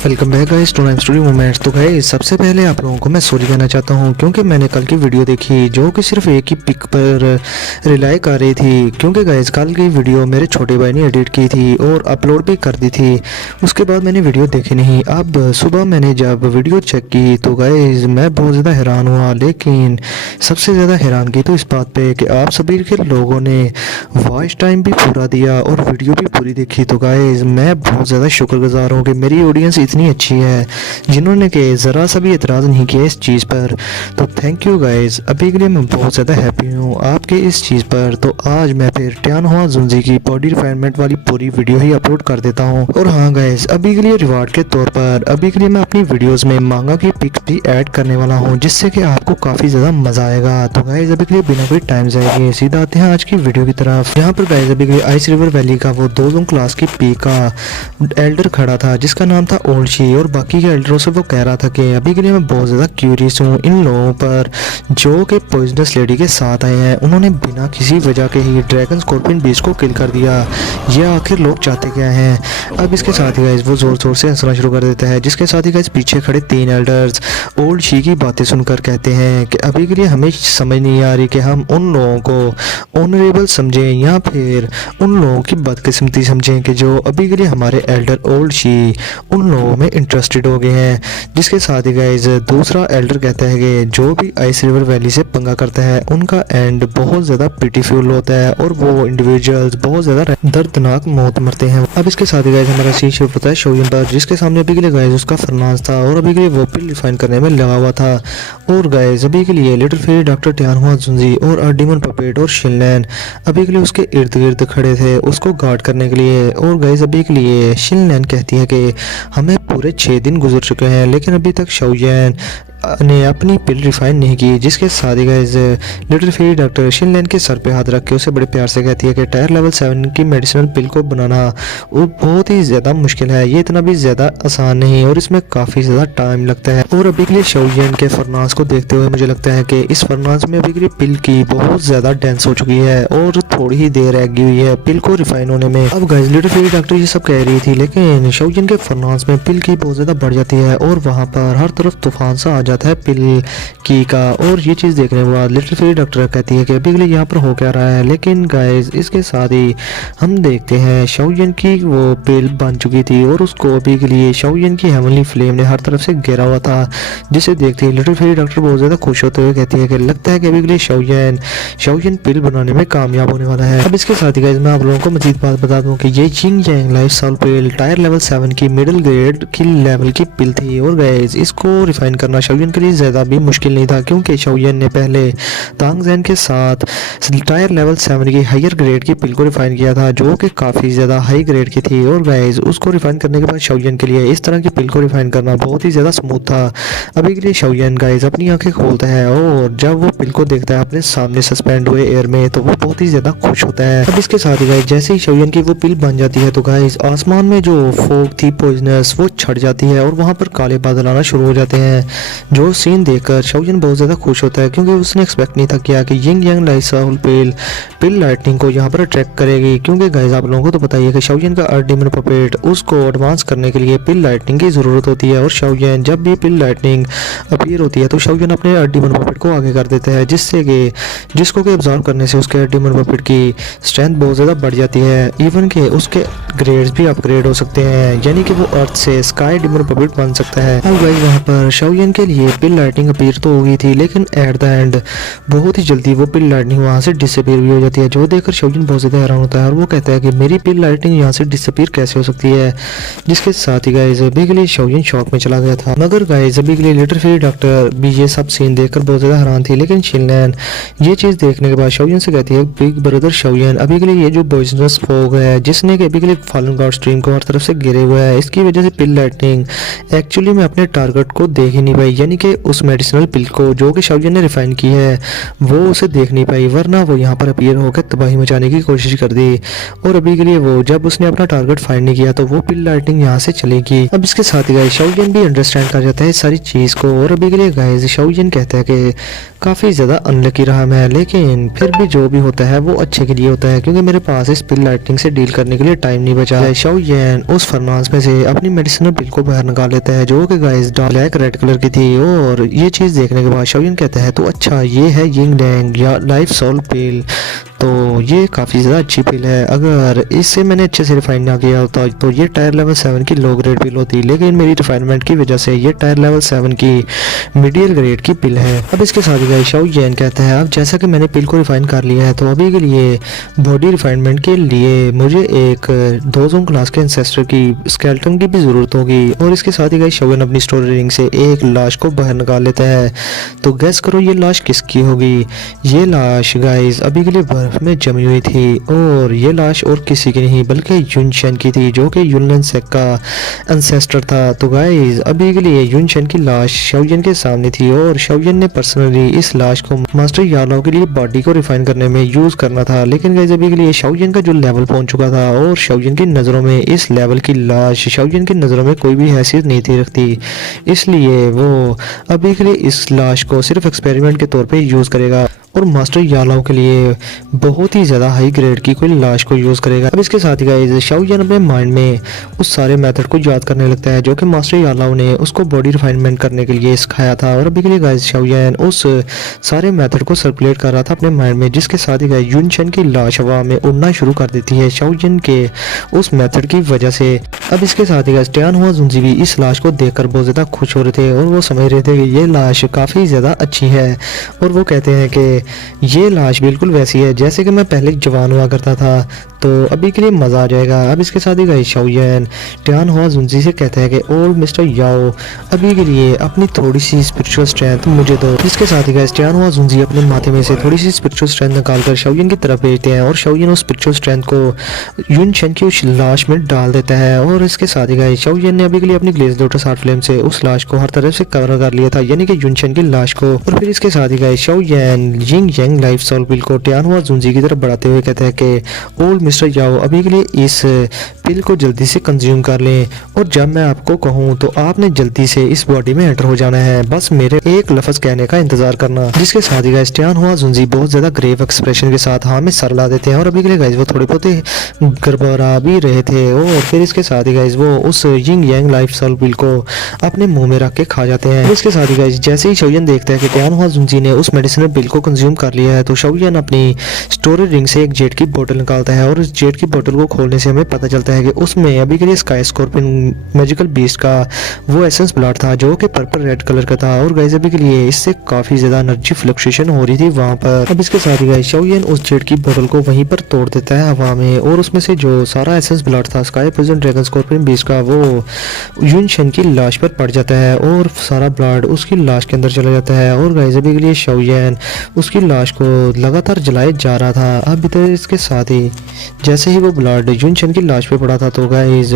Welcome back guys to studio moments. तो guys सबसे पहले आप लोगों को मैं सॉरी कहना चाहता हूं क्योंकि मैंने कल की वीडियो देखी जो कि सिर्फ एक ही पिक पर रिलाई कर रही थी। क्योंकि गाइस कल की वीडियो मेरे छोटे भाई ने एडिट की थी और अपलोड भी कर दी थी। उसके बाद मैंने वीडियो देखी नहीं। अब सुबह मैंने जब वीडियो चेक की तो गाइस मैं बहुत ज़्यादा हैरान हुआ, लेकिन सबसे ज़्यादा हैरानगी तो इस बात पर कि आप सभी के लोगों ने वॉइस टाइम भी पूरा दिया और वीडियो भी पूरी देखी। तो गाइस मैं बहुत ज़्यादा शुक्रगुजार हूँ कि मेरी ऑडियंस इतनी अच्छी है जिन्होंने कि ज़रा सा भी एतराज़ नहीं किया इस चीज़ पर। तो थैंक यू गाइस। अभी के लिए मैं बहुत ज़्यादा हैप्पी हूँ आपके इस चीज़ पर। तो आज मैं फिर टियानहुआ जुंजी की बॉडी रिफाइनमेंट वाली पूरी वीडियो ही अपलोड कर देता हूँ। और हाँ गाइस, अभी के लिए रिवार्ड के तौर पर अभी के लिए मैं अपनी वीडियोज़ में मांगा की पिक्स भी ऐड करने वाला हूँ जिससे कि आपको काफ़ी ज़्यादा मज़ा आएगा। तो गाइस अभी के लिए बिना कोई टाइम जाएगी सीधा आते हैं आज की वीडियो की तरफ। यहाँ पर गाइस अभी के लिए आइस रिवर वैली का वो 2 क्लास की पी का एल्डर खड़ा था जिसका नाम था ओल्शी, और बाकी के एल्डरों से वो कह रहा था कि अभी के लिए मैं बहुत ज़्यादा क्यूरियस हूँ इन लोगों पर जो कि पॉइजनस लेडी के साथ आए हैं। उन्होंने बिना किसी वजह के ही ड्रैगन स्कॉर्पियन बीस्ट को किल कर दिया। ये आखिर लोग चाहते क्या हैं। अब इसके साथ ही गाइस वो ज़ोर ज़ोर से हंसना शुरू कर देता है, जिसके साथ ही गाइस पीछे खड़े 3 एल्डर्स ओल्शी की बातें सुनकर कहते हैं कि अभी के लिए हमें समझ नहीं आ रही कि हम उन लोगों को ऑनरेबल समझें या फिर उन लोगों की बदकिस्मती समझें कि जो अभी के लिए हमारे एल्डर ओल्शी उन लोगों में इंटरेस्टेड हो गए हैं। जिसके साथ ही गाइस दूसरा एल्डर कहता है कि जो भी आइस रिवर वैली से पंगा करता है उनका एंड बहुत ज़्यादा पिटीफुल होता है और वो इंडिविजुअल्स बहुत ज़्यादा दर्दनाक मौत मरते हैं। अब इसके साथ ही गाइस हमारा सीन शुरू होता है शोयन पर, जिसके सामने अभी के लिए गाइस उसका फरनाज था और अभी के लिए वो पिल रिफाइन करने में लगा हुआ था। और गाइस अभी के लिए लिटिल फेरी डॉक्टर टियानहुआ जुंजी और अर्डिमन पपेट और शिनलैन अभी के लिए उसके इर्द गिर्द खड़े थे उसको गार्ड करने के लिए। और गाइस अभी के लिए शिनलैन कहती है कि हमें पूरे 6 दिन गुजर चुके हैं लेकिन अभी तक शोयन ने अपनी पिल रिफाइन नहीं की। जिसके साथ ही गाइस लिटिल फेरी डॉक्टर शिनलैन के सर पे हाथ रख के उसे बड़े प्यार से कहती है कि टायर लेवल 7 की मेडिसिनल पिल को बनाना वो बहुत ही ज़्यादा मुश्किल है, ये इतना भी ज़्यादा आसान नहीं और इसमें काफ़ी ज़्यादा टाइम लगता है। और अभी के लिए शोयन के फरनाज को देखते हुए मुझे लगता है कि इस फरनाज में अभी के लिए पिल की बहुत ज़्यादा डेंस हो चुकी है और थोड़ी ही देर रह गई हुई है पिल को रिफाइन होने में। अब गाइस लिटिल फेरी डॉक्टर ये सब कह रही थी लेकिन शोयन के फरनाज में पिल की बहुत ज़्यादा बढ़ जाती है और वहाँ पर हर तरफ तूफान सा आ जाता है पिल की का। और ये चीज़ देखने के बाद लिटिल फेरी डॉक्टर कहती है कि अभी के लिए यहाँ पर हो क्या रहा है। लेकिन गाइस इसके साथ ही हम देखते हैं शोयन की वो पिल बन चुकी थी और उसको अभी के लिए शोयन की हेवनली फ्लेम ने हर तरफ से घेरा हुआ था, जिसे देखते ही लिटिल फेरी डॉक्टर बहुत ज़्यादा खुश होते हुए कहती है कि लगता है कि अभी के लिए शोयन पिल बनाने में कामयाब होने वाला है। अब इसके साथ ही गाइस मैं आप लोगों को मजीद बात बता दूं कि ये जिंग यांग लाइफस्टाइल पिल टायर लेवल 7 की मिडिल ग्रेड की लेवल की पिल थी। और गाइस इसको रिफाइन करना शोयन के लिए ज़्यादा भी मुश्किल नहीं था क्योंकि शोयन ने पहले तांग जैन के साथ टायर लेवल 7 की हायर ग्रेड की पिल को रिफाइन किया था जो कि काफ़ी ज़्यादा हाई ग्रेड की थी। और गाइस उसको रिफाइन करने के बाद शोयन के लिए इस तरह की पिल को रिफाइन करना बहुत ही ज़्यादा स्मूथ था। अभी के लिए शोयन गाइस अपनी आंखें खोलता है और जब वो पिल को देखता है अपने सामने सस्पेंड हुए एयर में तो वो बहुत ही ज़्यादा खुश होता है। अब इसके साथ ही गाइस जैसे ही शोयन की वो पिल बन जाती है तो गाइस आसमान में जो फॉग थी पॉइजनस वो छट जाती है और वहाँ पर काले बादल आना शुरू हो जाते हैं। जो सीन देखकर शोयन बहुत ज़्यादा खुश होता है क्योंकि उसने एक्सपेक्ट नहीं था किया कि यिंग यांग लाइफस्टाइल पिल लाइटनिंग को यहाँ पर अट्रैक्ट करेगी। क्योंकि गाइस आप लोगों को तो पता ही है कि शोयन का अर्डिमन पपेट उसको एडवांस करने के लिए पिल लाइटनिंग की ज़रूरत होती है। और शोयन जब भी पिल लाइटनिंग अपीयर होती है तो शोयन अपने अर्डिमन पपेट को आगे कर देता है जिससे कि जिसको कि ऑब्जर्व करने से उसके अर्डिमन पपेट की स्ट्रेंथ बहुत ज़्यादा बढ़ जाती है। इवन के उसके ग्रेड्स भी अपग्रेड हो सकते हैं, यानी कि वो अर्थ से स्काई डिमन पपेट बन सकता है। अब गाइस वहाँ पर शोयन के लिए पिल लाइटनिंग अपीयर तो हो गई थी लेकिन एट द एंड बहुत ही जल्दी वो पिल लाइटनिंग वहाँ से डिसअपीयर भी हो जाती है, जो देखकर शोयन बहुत ज़्यादा हैरान होता है और वो कहता है कि मेरी पिल लाइटनिंग यहाँ से डिसअपीयर कैसे हो सकती है। जिसके साथ ही गाइस अभी के लिए शोयन शॉक में चला गया था। मगर गाइस अभी के लिए लिटिल फेरी डॉक्टर भी ये सब सीन देखकर बहुत ज़्यादा हैरान थी। लेकिन शिनलैन ये चीज़ देखने के बाद शोयन से कहती है बिग ब्रदर शोयन अभी के लिए ये जो पॉइजनस फॉग है जिसने कि अभी के लिए फॉलन गॉड स्ट्रीम को हर तरफ से घेरे हुआ है, इसकी वजह से पिल लाइटनिंग एक्चुअली में अपने टारगेट को देख ही नहीं पाई, यानी कि उस मेडिसिनल पिल को जो कि शोयन ने रिफाइन की है वो उसे देख नहीं पाई, वरना वो यहाँ पर अपीयर होकर तबाही मचाने की कोशिश कर दी। और अभी के लिए वो जब उसने अपना टारगेट फाइंड नहीं किया तो वो पिल लाइटनिंग यहाँ से चलेगी। अब इसके साथ ही गाइस शोयन भी अंडरस्टैंड कर जाता है इस सारी चीज़ को और अभी के लिए गाइस शोयन कहता है कि काफ़ी ज़्यादा अनलकी रहा मैं, लेकिन फिर भी जो भी होता है वो अच्छे के लिए होता है क्योंकि मेरे पास इस पिल लाइटनिंग से डील करने के लिए टाइम नहीं बचा। शाओ येन उस फरनास में से अपनी मेडिसिनल पिल को बाहर निकाल लेता है जो कि गाइस ब्लैक रेड कलर की थी। और ये चीज़ देखने के बाद शाओ येन कहता है तो अच्छा ये है यिंग लैंग या लाइफ सोल पिल, तो ये काफ़ी ज़्यादा अच्छी पिल है। अगर इससे मैंने अच्छे से रिफाइन ना किया होता तो ये टायर लेवल 7 की लो ग्रेड पिल होती, लेकिन मेरी रिफाइनमेंट की वजह से ये टायर लेवल 7 की मीडियल ग्रेड की पिल है। अब इसके साथ ही शाओ येन कहता है अब जैसा कि मैंने पिल को रिफाइन कर लिया है तो अभी के लिए बॉडी रिफाइनमेंट के लिए मुझे एक 2 जोन क्लास के एंसेस्टर की स्केलेटन की भी ज़रूरत होगी। और इसके साथ ही शाओ येन अपनी स्टोरी रिंग से एक लाश को बाहर निकाल लेता है। तो गैस करो ये लाश किसकी होगी। ये लाश गाइस अभी के लिए बर्फ में जमी हुई थी और ये लाश और किसी की नहीं बल्कि युन शेन की थी जो कि युनलन सेक का एंसेस्टर था। तो गाइस अभी के लिए युन शेन की लाश शाओ येन के सामने थी और शाओ येन ने पर्सनली इस लाश को मास्टर यालाओ के लिए बॉडी को रिफाइन करने में यूज करना था, लेकिन गाइस अभी के लिए शाओ येन का जो लेवल पहुंच चुका था और शाओ येन की नज़रों में इस लेवल की लाश शाओ येन की नज़रों में कोई भी हैसियत नहीं थी रखती, इसलिए वो अभी के लिए इस लाश को सिर्फ एक्सपेरिमेंट के तौर पे यूज करेगा और मास्टर यालाओ के लिए बहुत ही ज़्यादा हाई ग्रेड की कोई लाश को यूज़ करेगा। अब इसके साथ ही गाइस शाओ येन अपने माइंड में उस सारे मेथड को याद करने लगता है जो कि मास्टर यालाओ ने उसको बॉडी रिफाइनमेंट करने के लिए सिखाया था। और अभी के लिए गाइस शाओ येन उस सारे मेथड को सर्कुलेट कर रहा था अपने माइंड में, जिसके साथ ही गाइस युन शेन की लाश हवा में उड़ना शुरू कर देती है शाओ येन के उस मेथड की वजह से। अब इसके साथ ही गाइस टियान हुआ जुनजी भी इस लाश को देखकर बहुत ज़्यादा खुश हो रहे थे और वो समझ रहे थे कि ये लाश काफ़ी ज़्यादा अच्छी है और वो कहते हैं कि ये लाश बिल्कुल वैसी है जैसे कि मैं पहले जवान हुआ करता था, तो अभी के लिए मज़ा आ जाएगा। अब इसके साथ ही गाइस शाओ येन टियान हुआ जुनजी से कहते हैं कि ओल्ड मिस्टर याओ अभी के लिए अपनी थोड़ी सी स्पिरिचुअल स्ट्रेंथ मुझे दो। इसके साथ ही गाइस टियान हुआ जुनजी अपने माथे में से थोड़ी सी स्पिरिचुअल स्ट्रेंथ निकालकर शाओ येन की तरफ भेजते हैं और शाओ येन उस स्पिरिचुअल स्ट्रेंथ को युन शेन की उस लाश में डाल देता है। और इसके साथ ही गाइस शाओ येन ने अभी के लिए अपनी ग्लेज लोटस हार्ट फ्लेम से उस लाश को हर तरफ से कवर कर लिया था, यानी कि युन शेन की लाश को। और फिर इसके साथ ही गाइस शाओ येन यिंग यांग लाइफ सोल पिल को टियान हुआ जुनजी की तरफ बढ़ाते हुए कहते हैं कि ओल्ड मिस्टर याओ अभी के लिए इस पिल को जल्दी से कंज्यूम कर लें और जब मैं आपको कहूँ तो आपने जल्दी से इस बॉडी में एंटर हो जाना है, बस मेरे एक लफ्ज कहने का इंतजार करना। जिसके साथ ही गाइस टियान हुआ जुनजी बहुत ज्यादा ग्रेव एक्सप्रेशन के साथ हाँ में सर ला देते हैं और अभी के लिए गाइस वो थोड़े बहुत गड़बड़ा भी रहे थे। और फिर इसके साथ ही गाइस वो उस यिंग यांग लाइफ सोल पिल को अपने मुंह में रख के खा जाते हैं। इसके साथ ही गाइस जैसे ही शाओ येन देखता है कि टियान हुआ जुनजी ने उस मेडिसिनल पिल को कंज्यूम कर लिया है तो शाओ येन अपनी स्टोरेज रिंग से एक जेट की बोतल निकालता है और उस जेट की बोतल को खोलने से हमें पता चलता है कि उसमें अभी के लिए स्काई स्कॉर्पियन मैजिकल बीस्ट का वो एसेंस ब्लड था जो कि पर्पल रेड कलर का था। और गाइस अभी के लिए इससे काफी ज्यादा एनर्जी फ्लक्चुएशन हो रही थी वहां पर। अब इसके साथ ही गाइस शाओ येन उस जेट की बोतल को वहीं पर तोड़ देता है हवा में और उसमें से जो सारा एसेंस ब्लड था sky prison dragon scorpion beast का वो युन शेन की लाश पर पड़ जाता है और सारा ब्लड उसकी लाश के अंदर चला जाता है। और गाइस अभी के लिए शाओ येन उसकी लाश को लगातार जलाए जा रहा था। अब इधर इसके साथ ही जैसे ही वो ब्लड युन शेन की लाश पे पड़ा था तो गाइस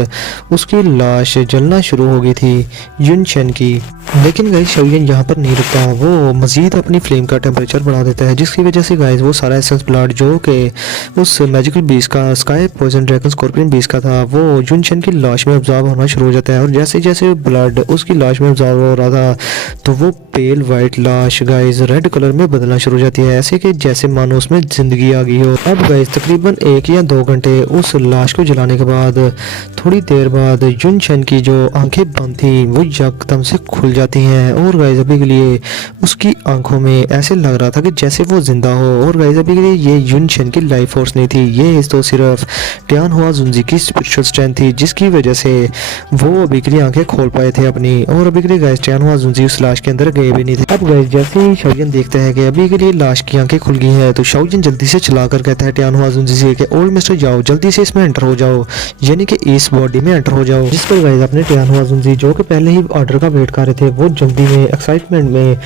उसकी लाश जलना शुरू हो गई थी युन शेन की। लेकिन गाइस शाओ येन यहाँ पर नहीं रुकता, वो मजीद अपनी फ्लेम का टेम्परेचर बढ़ा देता है जिसकी वजह से गाइस वो सारा एसेंस ब्लड जो कि उस मैजिकल बीस्ट का sky poison dragon scorpion beast का था वो युन शेन की लाश में ऑब्जॉर्ब होना शुरू हो जाता है। और जैसे जैसे ब्लड उसकी लाश में ऑब्जॉर्ब हो रहा था तो वो पेल वाइट लाश गाइस रेड कलर में बदलना शुरू हो जाती है, ऐसे कि जैसे मानो उसमें जिंदगी आ गई हो। अब गाइस तकरीबन 1 या 2 घंटे उस लाश को जलाने के बाद थोड़ी देर बाद युन शेन की जो आंखें बंद थी वो यकदम से खुल जाती हैं और गाइस अभी के लिए उसकी आंखों में ऐसे लग रहा था कि जैसे वो जिंदा हो। और गाइस अभी के लिए ये युन शेन की लाइफ फोर्स नहीं थी, ये तो सिर्फ टियान हुआ जुनजी की स्पिरिचुअल स्ट्रेंथ थी जिसकी वजह से वो अभी के लिए आंखें खोल पाए थे अपनी। और अभी के लिए गाइस टियान हुआ जुनजी उस लाश के अंदर गए भी नहीं थे। अब गाइस जैसे ही शाओ येन देखता है कि अभी के लिए लाश की आंखें खुल गई हैं तो शाओ येन जल्दी से चलाकर कहता है टियान हुआ जुनजी से कि ओल्ड मिस्टर जाओ जल्दी से इसमें एंटर हो जाओ, यानी कि इस बॉडी में एंटर हो जाओ। जिस पर गाइस अपने टियान हुआ जुनजी जो कि पहले ही ऑर्डर का वेट कर रहे थे वो जल्दी में एक्साइटमेंट में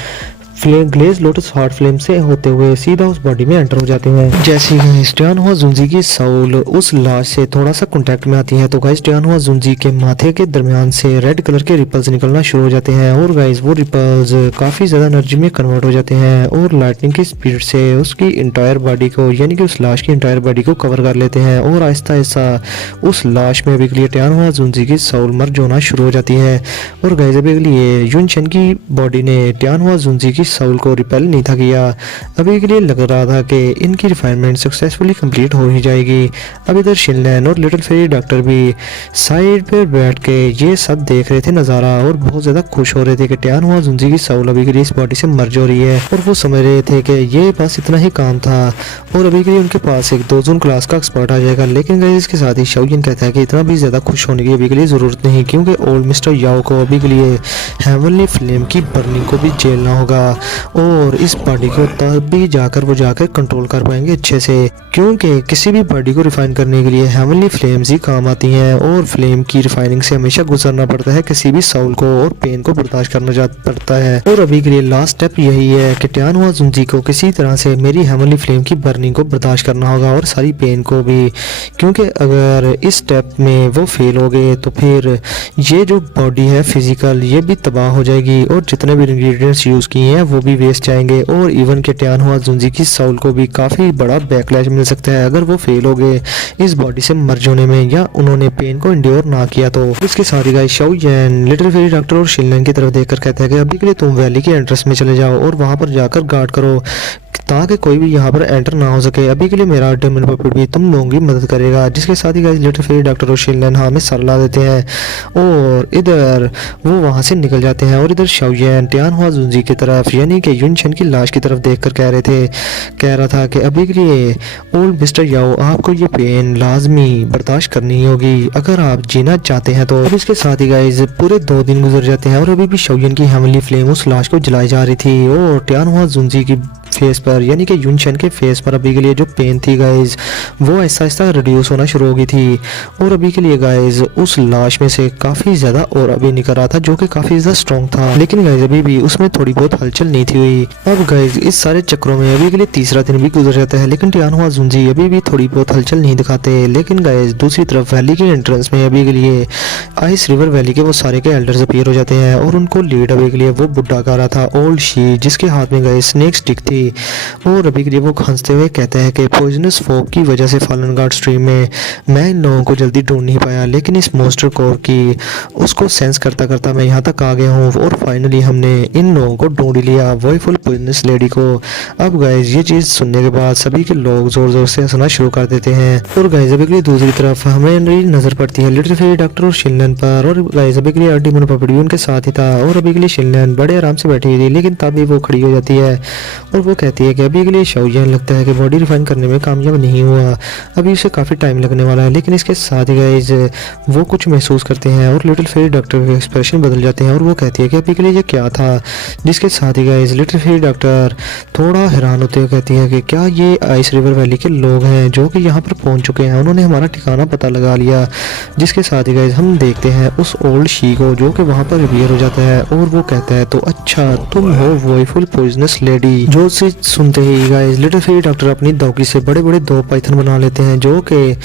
ग्लेज लोटस हार्ट फ्लेम से होते हुए सीधा उस बॉडी में एंटर हो जाते हैं। जैसे ही टियान हुआ जुनजी की सोल उस लाश से थोड़ा सा कांटेक्ट में आती है तो गाइस टियान हुआ जुनजी के माथे के दरमियान से रेड कलर के रिपल्स निकलना शुरू हो जाते हैं और गाइस वो रिपल्स काफी ज्यादा एनर्जी में कन्वर्ट हो जाते हैं और लाइटनिंग की स्पीड से उसकी इंटायर बॉडी को यानी कि उस लाश की इंटायर बॉडी को कवर कर लेते हैं और आहिस्ता आहिस्ता उस लाश में अभी के लिए टियान हुआ जुनजी की सोल मर्ज होना शुरू हो जाती है। और गाइस अभी के लिए युन शेन की बॉडी ने टियान हुआ जुनजी की साउल को रिपेल नहीं था किया। अभी के लिए लग रहा था कि इनकी रिफाइनमेंट सक्सेसफुली कंप्लीट हो ही जाएगी। अब इधर शिनलैन और लिटिल फेरी डॉक्टर भी साइड पर बैठ के ये सब देख रहे थे नज़ारा और बहुत ज़्यादा खुश हो रहे थे कि टियान हुआ जुंजी की साउल अभी के लिए इस बॉडी से मर्ज हो रही है। और वो समझ रहे थे कि ये बस इतना ही काम था और अभी के लिए उनके पास एक दोजन क्लास का एक्सपर्ट आ जाएगा। लेकिन गाइस इसके साथ ही शाओयिन कहता है कि इतना भी ज़्यादा खुश होने की अभी के लिए ज़रूरत नहीं, क्योंकि ओल्ड मिस्टर याओ को अभी के लिए हेवनली फ्लेम की बर्निंग को भी झेलना होगा और इस बॉडी को तब भी वो जाकर कंट्रोल कर पाएंगे अच्छे से, क्योंकि किसी भी बॉडी को रिफाइन करने के लिए हेवनली फ्लेम्स ही काम आती हैं और फ्लेम की रिफाइनिंग से हमेशा गुजरना पड़ता है, किसी भी साउल को और पेन को बर्दाश्त करना पड़ता है। और अभी के लिए लास्ट स्टेप यही है कि टियान हुआ जुंजी को किसी तरह से मेरी हेवनली फ्लेम की बर्निंग को बर्दाश्त करना होगा और सारी पेन को भी, क्योंकि अगर इस स्टेप में वो फेल हो गए तो फिर ये जो बॉडी है फिजिकल ये भी तबाह हो जाएगी और जितने भी इंग्रेडिएंट्स यूज़ किए हैं वो भी वेस्ट जाएंगे और इवन के टियान हुआ जुंजी की साउल को भी काफ़ी बड़ा बैकलैश मिल सकता है अगर वो फेल हो गए इस बॉडी से मर्ज होने में या उन्होंने पेन को इंड्योर ना किया तो। इसके साथ ही गाइस शाओयिन लिटिल फेरी डॉक्टर और शिनलैन की तरफ देखकर कहता है कि अभी के लिए तुम वैली के एंट्रेंस में चले जाओ और वहां पर जाकर गार्ड करो ताकि कोई भी यहाँ पर एंटर ना हो सके। अभी के लिए मेरा डेमन पपेट भी तुम लोगों की मदद करेगा। जिसके साथ ही गाइस लिटिल फेरी डॉक्टर और शिनलैन हमें सलाह देते हैं और इधर वो वहाँ से निकल जाते हैं और इधर शाओयिन टियान हुआ जुंजी की तरफ यानी कि युनशन की लाश की तरफ देखकर कह रहा था कि अभी के लिए ओल्ड मिस्टर याओ आपको ये पेन लाजमी बर्दाश्त करनी होगी अगर आप जीना चाहते हैं तो। अब इसके साथ ही गाइस पूरे 2 दिन गुजर जाते हैं और अभी भी शाओयिन की हेवनली फ्लेम उस लाश को जलाई जा रही थी और टियान हुआ जुंजी की फेस पर यानी कि युनशन के फेस पर अभी के लिए जो पेन थी गाइस वो ऐसा ऐसा रिड्यूस होना शुरू हो गई थी और अभी के लिए गाइस उस लाश में से काफ़ी ज़्यादा और अभी निकल रहा था जो कि काफ़ी ज़्यादा स्ट्रॉन्ग था, लेकिन गाइस अभी भी उसमें थोड़ी बहुत हलचल नहीं थी हुई। अब गाइस इस सारे चक्रों में अभी के लिए तीसरा दिन भी गुजर जाता है लेकिन टियान हुआ जुंजी अभी भी थोड़ी बहुत हलचल नहीं दिखाते। लेकिन गाइस दूसरी तरफ वैली के एंट्रेंस में अभी के लिए आइस रिवर वैली के वो सारे के एल्डर्स अपीयर हो जाते हैं और उनको लीड अभी के लिए वो बुड्ढा कर रहा था ओल्ड शी जिसके हाथ में गाइस स्नेक स्टिक थी और अभी के लिए वो हंसते हुए कहते हैं कि पॉइजनस फॉग की वजह से फॉलन गार्ड स्ट्रीम में मैं इन लोगों को जल्दी ढूंढ नहीं पाया, लेकिन इस मोस्टर कोर की उसको सेंस करता करता मैं यहाँ तक आ गया हूँ और फाइनली हमने इन लोगों को ढूंढ लिया, वही फुल पॉइजनस लेडी को। अब गाइस ये चीज़ सुनने के बाद सभी के लोग जोर जोर से हंसना शुरू कर देते हैं और गाइस अभी के लिए दूसरी तरफ हमें नजर पड़ती है लिटिल फेरी डॉक्टर और शिनलैन पर और गाइस अभी के लिए डेमन पपेट भी उनके साथ ही था और अभी के लिए शिनलैन बड़े आराम से बैठी हुई थी लेकिन तभी वो खड़ी हो जाती है और वो कहती है कि अभी के लिए शाओयिन लगता है कि बॉडी रिफाइन करने में कामयाब नहीं हुआ, अभी उसे काफ़ी टाइम लगने वाला है। लेकिन इसके साथ ही गाइस वो कुछ महसूस करते हैं और लिटिल फेरी डॉक्टर के एक्सप्रेशन बदल जाते हैं और वो कहती है कि अभी के लिए ये क्या था। जिसके साथ ही गाइस लिटिल फेरी डॉक्टर थोड़ा हैरान होते हुए कहती है कि क्या ये आइस रिवर वैली के लोग हैं जो कि यहाँ पर पहुँच चुके हैं, उन्होंने हमारा ठिकाना पता लगा लिया। जिसके साथ ही गाइस हम देखते हैं उस ओल्ड शी को जो कि वहाँ पर रिपेयर हो जाता है और वो कहता है तो अच्छा तुम हो वही फुल पॉइजनस लेडी। जो सुनते ही गाइस लिटिल फेरी डॉक्टर अपनी दौकी से बड़े बड़े 2 पाइथन बना लेते हैं जो कि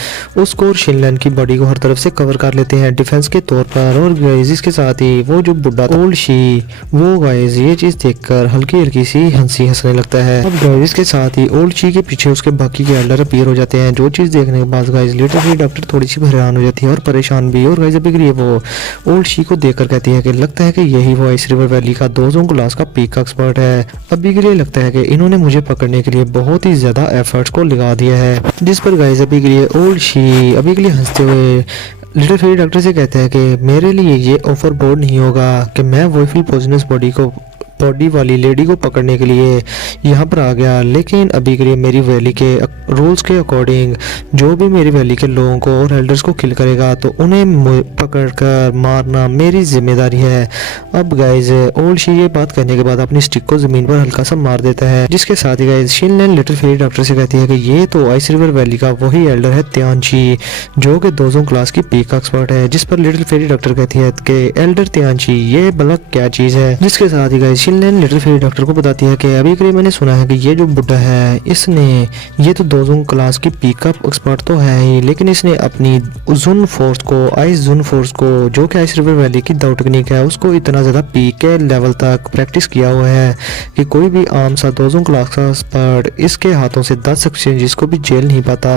उसको और शिनलैन की बॉडी को हर तरफ से कवर कर लेते हैं डिफेंस के तौर पर। और गाइस इसके साथ ही वो जो बुड्ढा ओल्ड शी वो गाइस ये चीज़ देखकर हल्की हल्की सी हंसने लगता है। अब गाइस इसके साथ ही ओल्ड शी के पीछे उसके बाकी के एल्डर अपीयर हो जाते हैं, जो चीज़ देखने के बाद गाइस लिटिल फेरी डॉक्टर थोड़ी सी हैरान हो जाती है और परेशान भी। और गाइस अभी के लिए वो ओल्ड शी को देखकर कहती है कि लगता है कि यही वो आइस रिवर वैली का 2 क्लास का पीक एक्सपर्ट है। अभी के लिए लगता है कि इन्होंने मुझे पकड़ने के लिए बहुत ही ज़्यादा एफर्ट्स को लगा दिया है। जिस पर गाइस अभी के लिए ओल्ड शी अभी के लिए हंसते हुए लिटिल फेरी डॉक्टर से कहते हैं कि मेरे लिए ये ऑफर बोर्ड नहीं होगा कि मैं वही पॉइजनस बॉडी वाली लेडी को पकड़ने के लिए यहाँ पर आ गया, लेकिन अभी के लिए मेरी वैली के रूल्स के अकॉर्डिंग जो भी मेरी वैली के लोगों को और एल्डर्स को किल करेगा तो उन्हें पकड़कर मारना मेरी जिम्मेदारी है। अब गाइस ओल्ड शी ये बात कहने के बाद अपनी स्टिक को जमीन पर हल्का सा मार देता है। जिसके साथ ही गाइस शिनलैन लिटिल फेरी डॉक्टर से कहती है कि ये तो आइस रिवर वैली का वही एल्डर है तियान शी जो कि 2 क्लास की पीक एक्सपर्ट है। जिस पर लिटिल फेरी डॉक्टर कहती है कि एल्डर तियान शी ये भला क्या चीज़ है। जिसके साथ ही गाइस शिनलैन लिटिल फेरी डॉक्टर को बताती है कि अभी के लिए मैंने सुना है कि ये जो बुड्ढा है इसने ये तो 2 क्लास की पिकअप एक्सपर्ट तो है ही, लेकिन इसने अपनी जुन फोर्स को आइस जुन फोर्स को जो कि आइस रिवर वैली की दाव टेक्निक है उसको इतना ज़्यादा पीक के लेवल तक प्रैक्टिस किया हुआ है कि कोई भी आम सा 2 क्लास का एक्सपर्ट इसके हाथों से 10 एक्सचेंजेस को भी जेल नहीं पाता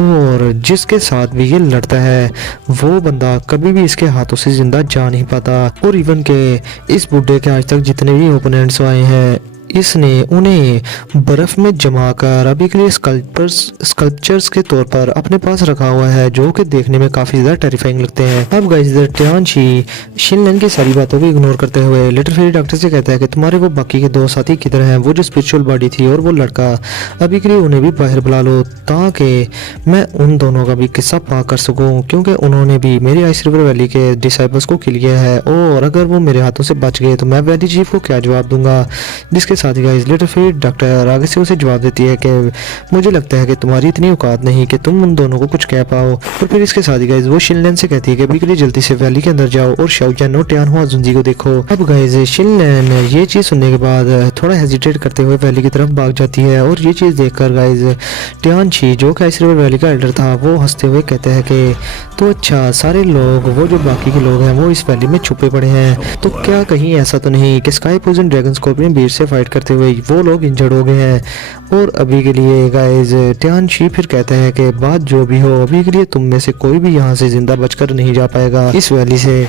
और जिसके साथ भी ये लड़ता है वो बंदा कभी भी इसके हाथों से जिंदा जा नहीं पाता। और इवन के इस बुड्ढे के आज तक जितने भी ओपोनेंट्स आए हैं इसने उन्हें बर्फ में जमाकर अभी के लिए स्कल्पचर्स के तौर पर अपने पास रखा हुआ है, जो कि देखने में काफी ज्यादा टेरिफाइंग लगते हैं। अब गाइस इधर टियानशी शिनलैन की सारी बातों को इग्नोर करते हुए लिटिल फेरी डॉक्टर से कहता है कि तुम्हारे वो बाकी के दो साथी किधर हैं, वो जो स्पिरिचुअल बॉडी थी और वो लड़का, अभी के लिए उन्हें भी बाहर बुला लो ताकि मैं उन दोनों का भी किस्सा पार कर सकूं, क्योंकि उन्होंने भी मेरी आइस रिवर वैली के डिसाइपल्स को किल किया है और अगर वो मेरे हाथों से बच गए तो मैं वैली चीफ को क्या जवाब दूंगा। जिसके साथ ही गाइस लिटिल फेरी डॉक्टर आगे से उसे जवाब देती है कि मुझे लगता है कि तुम्हारी इतनी औकात नहीं कि तुम उन दोनों को कुछ कह पाओ। और फिर इसके साथ ही गाइस वो शिनलैन से कहती है कि अभी के लिए जल्दी से वैली के अंदर जाओ और शाओयान और टियानहुआ जुंजी को देखो। अब गाइस शिनलैन ये चीज सुनने के बाद थोड़ा हेजिटेट करते हुए वैली की तरफ भाग जाती है और ये चीज देखकर गाइस टियानशी जो कि आइस रिवर वैली का एल्डर था वो हंसते हुए कहते हैं कि तो अच्छा, सारे लोग वो जो बाकी के लोग हैं वो इस वैली में छुपे पड़े हैं, तो क्या कहीं ऐसा तो नहीं कि sky poison dragon scorpion beast से फाइट करते हुए वो लोग इंजर्ड हो गए हैं। और अभी के लिए गाइस टियानशी फिर कहते हैं कि बात जो भी हो, अभी के लिए तुम में से कोई भी यहाँ से जिंदा बचकर नहीं जा पाएगा इस वैली से।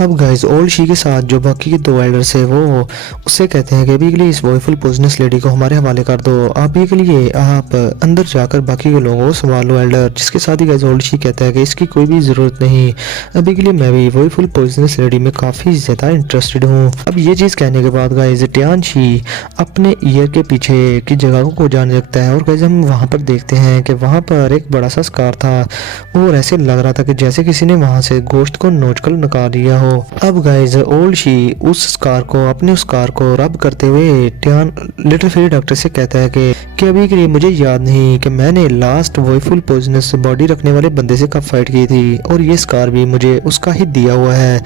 अब गाइस ओल्ड शी के साथ जो बाकी के दो एल्डर्स है वो उससे कहते हैं कि अभी के लिए इस वॉयफुल पोजनस लेडी को हमारे हवाले कर दो, अभी के लिए आप अंदर जाकर बाकी के लोगों को संभालो एल्डर। जिसके साथ ही गाइस ओल्ड शी कहता है कि इसकी कोई भी जरूरत नहीं, अभी के लिए मैं भी वॉयफुल पोजनस लेडी में काफी ज्यादा इंटरेस्टेड हूँ। अब ये चीज कहने के बाद गाइस टियानशी अपने ईयर के पीछे की जगह को जाने लगता है और गाइस हम वहाँ पर देखते हैं कि वहाँ पर एक बड़ा सा स्कार था और ऐसे लग रहा था कि जैसे किसी ने वहाँ से गोश्त को नोचकर निकाल दिया हो। अब गाइस ओल्ड शी उस स्कार को रब करते हुए लिटिल फेरी डॉक्टर से कहता है कि अभी के लिए मुझे याद नहीं कि मैंने लास्ट वॉयफुल पोजनस बॉडी रखने वाले बंदे से कब फाइट की थी और ये स्कार भी मुझे उसका ही दिया हुआ है,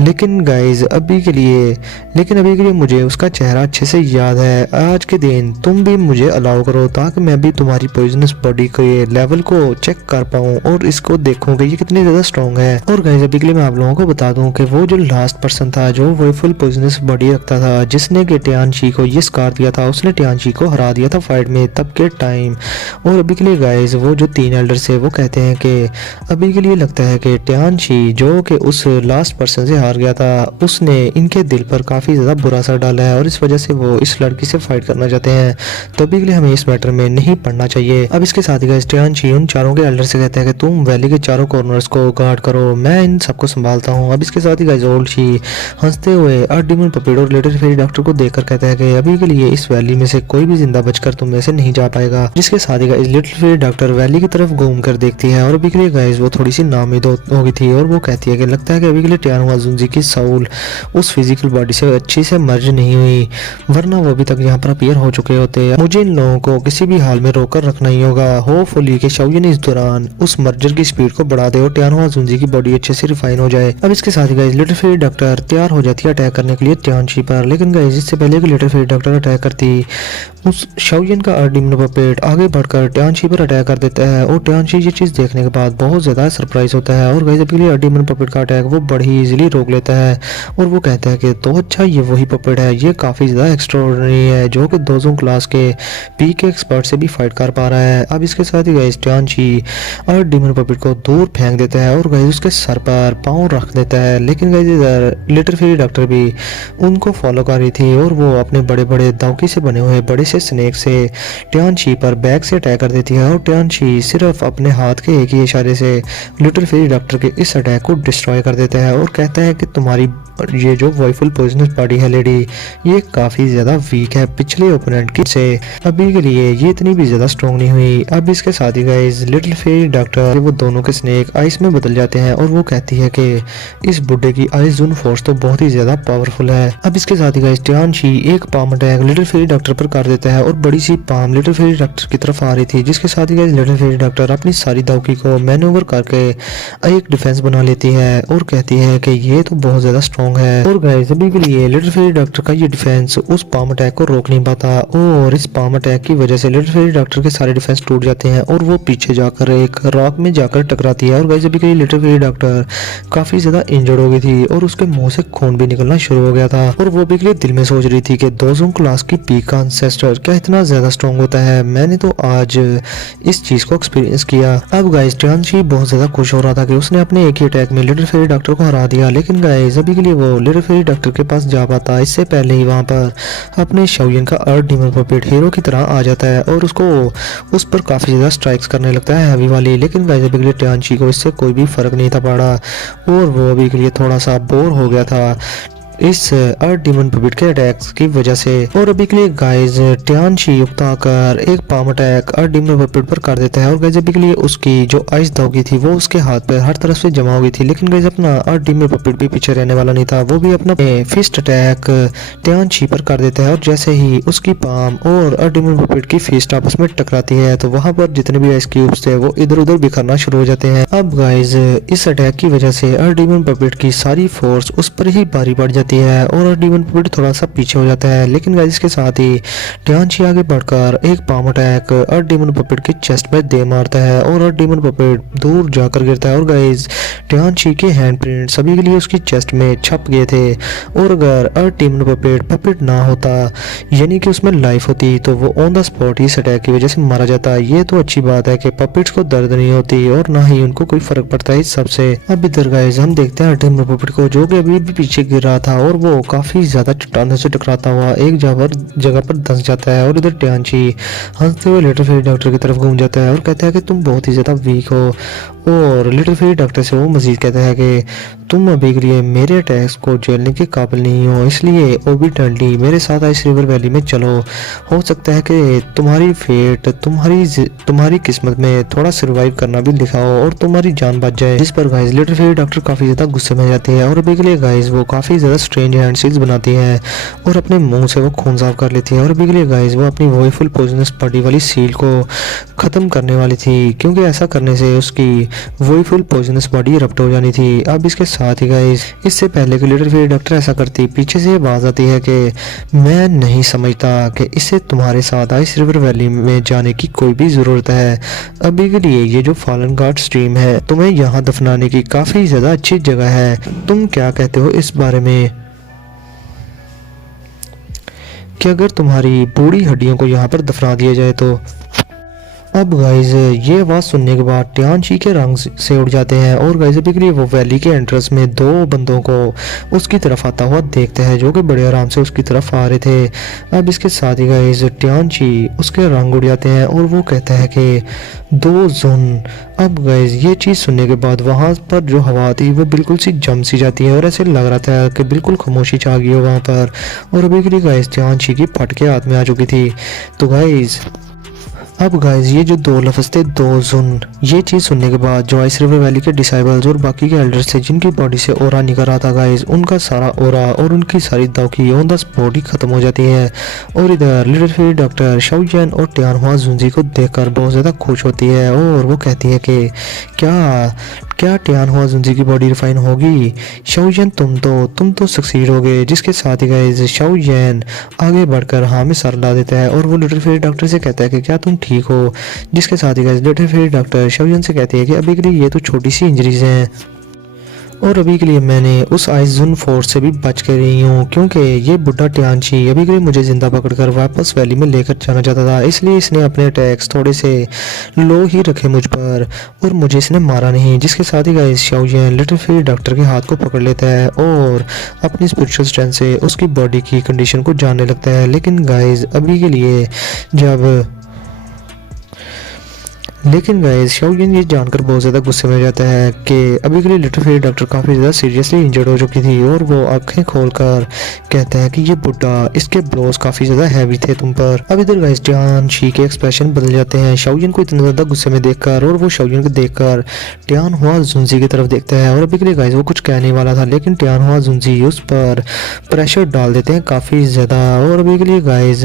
लेकिन गाइस अभी के लिए मुझे उसका चेहरा अच्छे से याद है। आज के दिन तुम भी मुझे अलाउ करो ताकि मैं भी तुम्हारी पोजनस बॉडी के लेवल को चेक कर पाऊँ और इसको देखूं कि ये कितनी ज्यादा स्ट्रॉन्ग है। और गाइस अभी के लिए मैं आप लोगों को बता दूं कि वो जो लास्ट पर्सन था जो वॉयफुल पोजनस बॉडी रखता था, जिसने कि टियानशी को ये स्कार दिया था, उसने टियानशी को हरा दिया था फाइट में तब के टाइम। और अभी के लिए गाइस वो जो तीन एल्डर्स है वो कहते हैं कि अभी के लिए लगता है कि टियानशी जो कि उस लास्ट पर्सन से हार गया था उसने इनके दिल पर काफी ज्यादा बुरा असर डाला है और इस वजह से वो इस लड़की से फाइट करना चाहते हैं, तो अभी के लिए हमें इस मैटर में नहीं पड़ना चाहिए। अब इसके साथ ही गाइस टियानशी उन चारों के एल्डर से कहते हैं कि तुम वैली के चारों कॉर्नर्स को गार्ड करो, मैं इन सबको संभालता हूँ। अब इसके साथ ही गाइस ओल्ड शी हंसते हुए अर्डिमन पपेट और लिटिल फेरी डॉक्टर को देखकर कहता है कि अभी के लिए इस वैली में से कोई भी जिंदा बचकर तुम में से नहीं जा पाएगा। जिसके साथ ही guys little fairy doctor valley की तरफ घूम कर देखती है और अभी के लिए गाइस वो थोड़ी सी नाउम्मीद हो गई थी और वो कहती है कि लगता है कि अभी के लिए टियानहुआ जुंजी की साउल उस फिजिकल बॉडी से अच्छी से मर्ज नहीं हुई, वरना वो अभी तक यहाँ पर अपीयर हो चुके होते। मुझे इन लोगों को किसी भी हाल में रोककर रखना ही होगा। होपफुली कि शाओयान इस दौरान उस मर्जर की स्पीड को बढ़ा दे और टियानहुआ जुंजी की बॉडी अच्छे से रिफाइन हो जाए। अब इसके साथ ही गाइस लिटिल फेरी डॉक्टर तैयार हो जाती है अटैक करने के लिए टियानशी पर, लेकिन गाइस इससे पहले कि लिटिल फेरी डॉक्टर अटैक करती उस शाओयान का अर्डिमन पपेट आगे बढ़कर टियानशी पर अटैक कर देता है और टियानशी ये चीज देखने के बाद बहुत ज्यादा सरप्राइज होता है और गाइस अभी अर्डिमन पपेट का अटैक वो बड़ी इजीली रोक लेता है और वो कहता है कि तो अच्छा ये वही पपेट है, ये काफी ज्यादा एक्स्ट्राऑर्डिनरी है जो कि दोजों क्लास के पीक एक्सपर्ट से भी फाइट कर पा रहा है। अब इसके साथ ही गाइस टियानशी अर्डिमन पपेट को दूर फेंक देता है और गाइस उसके सर पर पाँव रख देता है, लेकिन गाइस इधर लिटिल फेरी डॉक्टर भी उनको फॉलो कर रही थी और वो अपने बड़े बड़े दावकी से बने हुए बड़े से स्नेक से टियानशी पर बैक से अटैक कर देती है और टियानशी सिर्फ अपने हाथ के एक ही इशारे से लिटिल फेरी डॉक्टर के इस अटैक को डिस्ट्रॉय कर देता है और कहता है कि तुम्हारी ये जो वॉयफुल पॉइजनस बॉडी है लेडी ये काफी ज्यादा वीक है पिछले ओपोनेंट की से, अभी के लिए ये इतनी भी ज्यादा स्ट्रॉन्ग नहीं हुई। अब इसके साथ ही गाइस लिटिल फेरी डॉक्टर वो दोनों के स्नेक आइस में बदल जाते हैं और वो कहती है कि इस बुड्ढे की आइस जोन फोर्स तो बहुत ही ज्यादा पावरफुल है। अब इसके साथ ही गाइस टियानशी एक palm attack little fairy doctor पर कर देता है और बड़ी सी पाम लिटिल फेरी डॉक्टर की तरफ आ रही थी, जिसके साथ ही गाइस लिटिल फेरी डॉक्टर अपनी सारी दावकी को मैनूवर करके एक डिफेंस बना लेती है और कहती है कि ये तो बहुत ज्यादा स्ट्रॉन्ग है। और गाइस अभी के लिए लिटिल फेरी डॉक्टर का ये डिफेंस उस पाम अटैक को रोक नहीं पाता और इस पाम अटैक की वजह से लिटिल फेरी डॉक्टर के सारे डिफेंस टूट जाते हैं और वो पीछे जाकर एक रॉक में जाकर टकराती है और गाइस अभी के लिए लिटिल फेरी डॉक्टर काफी ज्यादा इंजर्ड हो गई थी और उसके मुंह से खून भी निकलना शुरू हो गया था और वो अभी के लिए दिल में सोच रही थी कि दोजों क्लास की पीक का एंसेस्टर डॉक्टर क्या इतना ज़्यादा स्ट्रॉन्ग होता है, मैंने तो आज इस चीज़ को एक्सपीरियंस किया। अब गाइस टियानशी बहुत ज़्यादा खुश हो रहा था कि उसने अपने एक ही अटैक में लिटिल फेरी डॉक्टर को हरा दिया, लेकिन गाइस अभी के लिए वो लिटिल फेरी डॉक्टर के पास जा पाता इससे पहले ही वहाँ पर अपने शाओलिन का अर्थ डीमन पपेट हीरो की तरह आ जाता है और उसको उस पर काफ़ी ज़्यादा स्ट्राइक्स करने लगता है हैवी वाली। लेकिन गाइस अभी के लिए टियानशी को इससे कोई भी फ़र्क नहीं था पड़ा और वो अभी के लिए थोड़ा सा बोर हो गया था इस अर्थ डीमन पपेट के अटैक्स की वजह से। और अभी के लिए गाइस टियानशी उकता कर एक पाम अटैक अर्थ डीमन पपेट पर कर देता है और गाइस अभी के लिए उसकी जो आइस दौगी थी वो उसके हाथ पर हर तरफ से जमा हो गई थी। लेकिन गाइस अपना अर्थ डीमन पपेट भी पीछे रहने वाला नहीं था, वो भी अपना फिस्ट अटैक टियानशी पर कर देता है और जैसे ही उसकी पाम और अर्थ डीमन पपेट की फिस्ट आपस में टकराती है तो वहां पर जितने भी आइस क्यूब्स थे वो इधर उधर बिखरना शुरू हो जाते हैं। अब गाइस इस अटैक की वजह से अर्थ डीमन पपेट की सारी फोर्स उस पर ही भारी पड़ जाती है और डीमन पपेट थोड़ा सा पीछे हो जाता है। लेकिन गाइस इसके साथ ही टियानशी आगे बढ़कर एक पाम अटैक अर्थ डीमन पपेट के चेस्ट में दे मारता है और अर्थ डीमन पपेट दूर जाकर गिरता है और गाइस टियानशी के हैंडप्रिंट सभी के लिए उसकी चेस्ट में छप गए थे और अगर अर्थ डीमन पपेट ना होता यानी कि उसमें लाइफ होती तो वो ऑन द स्पॉट इस अटैक की वजह से मारा जाता। ये तो अच्छी बात है कि पपेट्स को दर्द नहीं होती और ना ही उनको कोई फर्क पड़ता है इस सबसे। अब इधर गाइस हम देखते हैं अर्थ डीमन पपेट को जो कि अभी भी पीछे गिर रहा था और वो काफी ज्यादा चट्टानों से टकराता हुआ एक जगह पर धंस जाता है और इधर टियानशी हंसते हुए लिटिल फेरी डॉक्टर की तरफ घूम जाता है और कहता है कि तुम बहुत ही ज्यादा वीक हो और लिटिल फेरी डॉक्टर से वो मजीद कहता है कि तुम अभी के लिए मेरे अटैक्स को झेलने के काबिल नहीं हो, इसलिए ओबिटनली मेरे साथ आइस रिवर वैली में चलो। हो सकता है कि तुम्हारी फेट तुम्हारी किस्मत में थोड़ा सर्वाइव करना भी लिखा हो और तुम्हारी जान बच जाए। जिस पर गाइस लिटिल फेरी डॉक्टर काफी ज्यादा गुस्से में जाती है और अभी के लिए गाइस वो काफी ज्यादा स्ट्रेंज हैंडशेक्स बनाती है और अपने मुंह से वो खून साफ कर लेती है और अभी के लिए गाइस वो अपनी वोइफुल पॉइजनस बॉडी वाली सील को खत्म करने वाली थी क्योंकि ऐसा करने से उसकी वही फुल पॉइजनस बॉडी रप्ट हो जानी थी। अब इसके साथ ही गाइस इससे पहले कि लिटिल फेरी डॉक्टर ऐसा करती पीछे से आवाज आती है कि मैं नहीं समझता कि इसे तुम्हारे साथ आइस रिवर वैली में जाने की कोई भी जरूरत है। अभी के लिए ये जो फॉलन गार्ड स्ट्रीम है तुम्हें यहाँ दफनाने की काफी ज्यादा अच्छी जगह है, तुम क्या कहते हो इस बारे में कि अगर तुम्हारी बूढ़ी हड्डियों को यहाँ पर दफना दिया जाए तो। अब गाइज ये आवाज़ सुनने के बाद टियानशी के रंग से उड़ जाते हैं और गाइज अभी के लिए वो वैली के एंट्रेंस में दो बंदों को उसकी तरफ आता हुआ देखते हैं जो कि बड़े आराम से उसकी तरफ आ रहे थे। अब इसके साथ ही गाइज टियानशी उसके रंग उड़ जाते हैं और वो कहता है कि दो जुन। अब गाइज ये चीज़ सुनने के बाद वहाँ पर जो हवा थी वो बिल्कुल सी जम सी जाती है और ऐसे लग रहा था कि बिल्कुल खामोशी छा गई हो वहाँ पर और अभी के लिए गाइज टियानशी की फटके हाथ में आ चुकी थी। तो गाइज अब गाइज ये जो दो लफ्ज़ थे दो जुन, ये चीज़ सुनने के बाद जो आइस रिवर वैली के डिसाइबल्स और बाकी के एल्डर्स थे जिनकी बॉडी से ओरा निकल रहा था गाइज, उनका सारा ओरा और उनकी सारी दौकी ऑन द स्पॉट ही खत्म हो जाती है। और इधर लिटिल फेरी डॉक्टर शाओलिन और टियानहुआ जुनजी को देखकर बहुत ज़्यादा खुश होती है और वो कहती है कि क्या टियानहुआ जुनजी की बॉडी रिफाइन होगी। शाओलिन तुम तो सक्सीड हो गए। जिसके साथ ही गाइज शाओलिन आगे बढ़कर हाँ में सर ला देता है और वो लिटिल फेरी डॉक्टर से कहता है कि क्या तुम ठीक हो। जिसके साथ ही guys little fairy doctor Shaolin से कहती है कि अभी के लिए ये तो छोटी सी इंजरीज हैं और अभी के लिए मैंने उस आइजुन फोर्स से भी बच के रही हूँ क्योंकि ये बुढ़ा टियानशी अभी के लिए मुझे जिंदा पकड़कर वापस वैली में लेकर जाना चाहता था, इसलिए इसने अपने अटैक्स थोड़े से लो ही रखे मुझ पर और मुझे इसने मारा नहीं। जिसके साथ ही guys Shaolin little fairy doctor के हाथ को पकड़ लेता है और अपनी स्पिरिचुअल स्ट्रेंथ से उसकी बॉडी की कंडीशन को जानने लगता है। लेकिन गाइस अभी के लिए लेकिन गाइस शाओलिन ये जानकर बहुत ज़्यादा गुस्से में हो जाता है कि अभी के लिए लिटिल फेरी डॉक्टर काफ़ी ज़्यादा सीरियसली इंजर्ड हो चुकी थी और वो आंखें खोलकर कहता है कि ये बुड्ढा इसके ब्लोज काफ़ी ज़्यादा हैवी थे तुम पर। अब इधर गाइस टियानशी के एक्सप्रेशन बदल जाते हैं शाओलिन को इतना ज़्यादा गुस्से में देखकर और वो शाओलिन को देखकर टियानहुआ जुनजी की तरफ देखता है और अभी के लिए गाइस वो कुछ कहने वाला था लेकिन टियानहुआ जुनजी उस पर प्रेशर डाल देते हैं काफ़ी ज़्यादा और अभी के लिए गाइस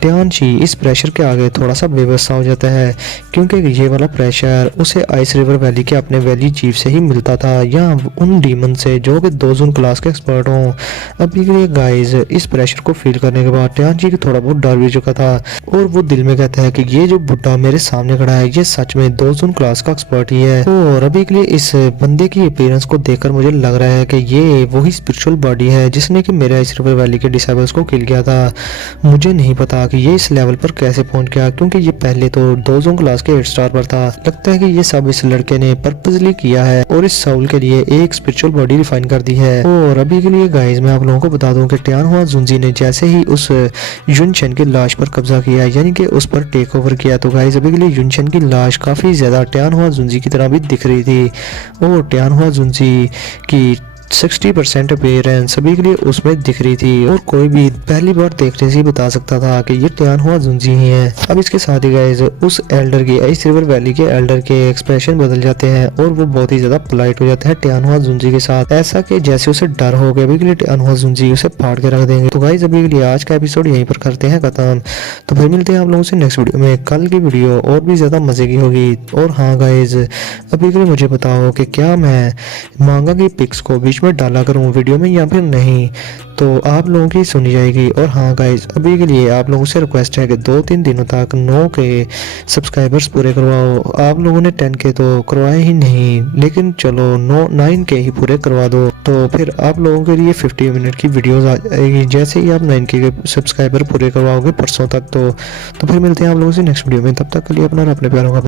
टियानशी इस प्रेशर के आगे थोड़ा सा बेबस हो जाता है क्योंकि ये वाला प्रेशर उसे आइस रिवर वैली के अपने वैली चीफ से ही मिलता था या उन डीमन से जो कि 2 जोन क्लास के एक्सपर्ट हों। अभी के लिए गाइस इस प्रेशर को फील करने के बाद टियान जी को थोड़ा बहुत डर भी चुका था और वो दिल में कहता है कि ये जो बुड्ढा मेरे सामने खड़ा है ये सच में 2 जोन क्लास का एक्सपर्ट ही है। और अभी के लिए इस बंदे की अपीयरेंस को देखकर मुझे लग रहा है कि ये वही स्पिरिचुअल बॉडी है जिसने कि मेरे आइस रिवर वैली के डिसेबल्स को किल किया था। मुझे नहीं पता कि ये इस लेवल पर कैसे पहुंच गया, क्योंकि ये पहले तो 2 जोन क्लास के 8 स्टार पर था। लगता है कि ये सब इस लड़के ने पर्पसली किया है और इस साउल के लिए एक स्पिरिचुअल बॉडी रिफाइन कर दी है। और अभी के लिए गाइस मैं आप लोगों को बता दूं कि टियान हुआ जुनजी ने जैसे ही उस युनशन की लाश पर कब्जा किया यानी कि उस पर टेक ओवर किया, तो गाइस अभी के लिए युनशन की लाश काफी ज्यादा टियान हुआ जुनजी की तरह भी दिख रही थी और टियान हुआ जुनजी की 60% अपीयरेंस सभी के लिए उसमें दिख रही थी और कोई भी पहली बार देखने से ही बता सकता था कि ये टियान हुआ जुनजी ही है। अब इसके साथ ही गाइस उस एल्डर की आइस रिवर वैली के एल्डर के एक्सप्रेशन बदल जाते हैं और वो बहुत ही ज्यादा पोलाइट हो जाते हैं टियान हुआ जुनजी के साथ, ऐसा कि जैसे उसे डर हो गया। अभी के लिए टियान हुआ जुनजी उसे फाड़ के रख देंगे। तो गाइस अभी के लिए आज का एपिसोड यहीं पर करते हैं खत्म। तो फिर मिलते हैं आप लोगों से नेक्स्ट वीडियो में। कल की वीडियो और भी ज्यादा मजे की होगी। और हाँ गाइस अभी के लिए मुझे बताओ कि क्या मैं मांगा की पिक्स को बीच में डाला करूँ वीडियो में या फिर नहीं, तो आप लोगों की सुनी जाएगी। और हाँ गाइज अभी के लिए आप लोगों से रिक्वेस्ट है कि 2-3 दिनों तक 9 के सब्सक्राइबर्स पूरे करवाओ। आप लोगों ने 10 के तो करवाए ही नहीं, लेकिन चलो 9 के ही पूरे करवा दो, तो फिर आप लोगों के लिए 50 मिनट की वीडियोस आ जाएगी जैसे ही आप 9 के सब्सक्राइबर पूरे करवाओगे परसों तक। तो फिर मिलते हैं आप लोगों से नेक्स्ट वीडियो में। तब तक के लिए अपना और अपने प्यारों का